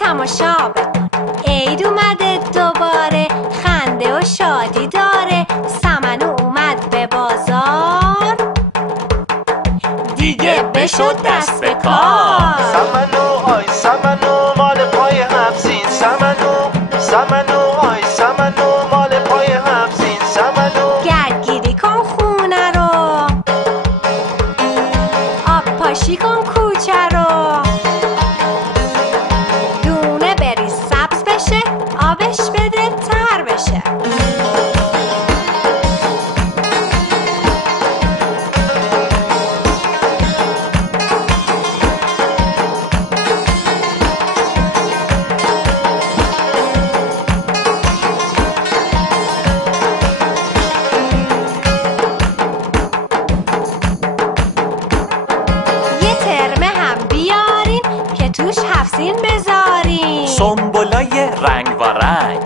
تماشا بکن، عید اومده دوباره، خنده و شادی داره. سمنو اومد به بازار، دیگه بشو دست به کار. سمنو آی سمنو مال پای حفظین، سمنو آی سمنو مال پای حفظین. سمنو گردگیری کن خونه رو، آب پاشی کن کوچه رو، دونه بری سبز بشه، آبش بده تر بشه. توش هفسین بذارین، سنبولای رنگ و رنگ،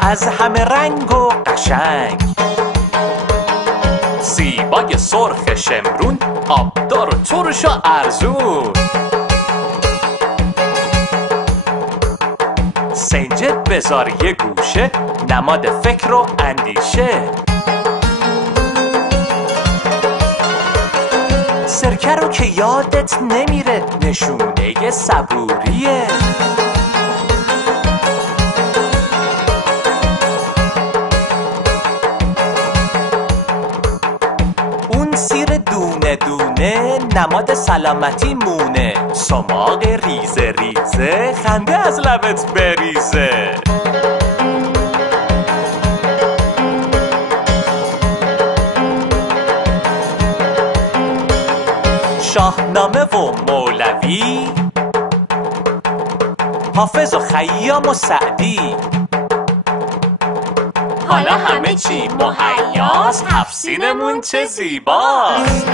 از همه رنگ و قشنگ. زیبای سرخ شمرون، آبدار و ترش و ارزون. سنجد بذار یه گوشه، نماد فکر و اندیشه. سرکه رو که یادت نمیره، نشونه صبوریه. اون سیر دونه دونه، نماد سلامتی مونه. سماق ریزه ریزه، خنده از لبت بریزه. شاهنامه و مولوی، حافظ و خیام و سعدی. حالا همه چی مهیاست، هفسینمون چه زیباست.